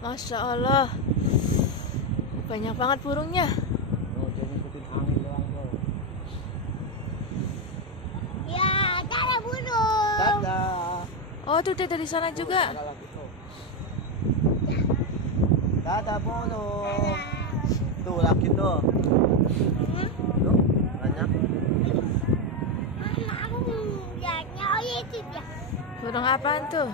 Masya Allah, banyak banget burungnya. Oh, dia ngikutin angin doang bro. Ya, ada burung. Dadah. Oh, tuh dia dari sana juga. Ada lagi tuh. Dadah burung. Tuh laki tuh. Tuh banyak. Mama, aku lihatnya, oh itu dia. Burung apaan tuh?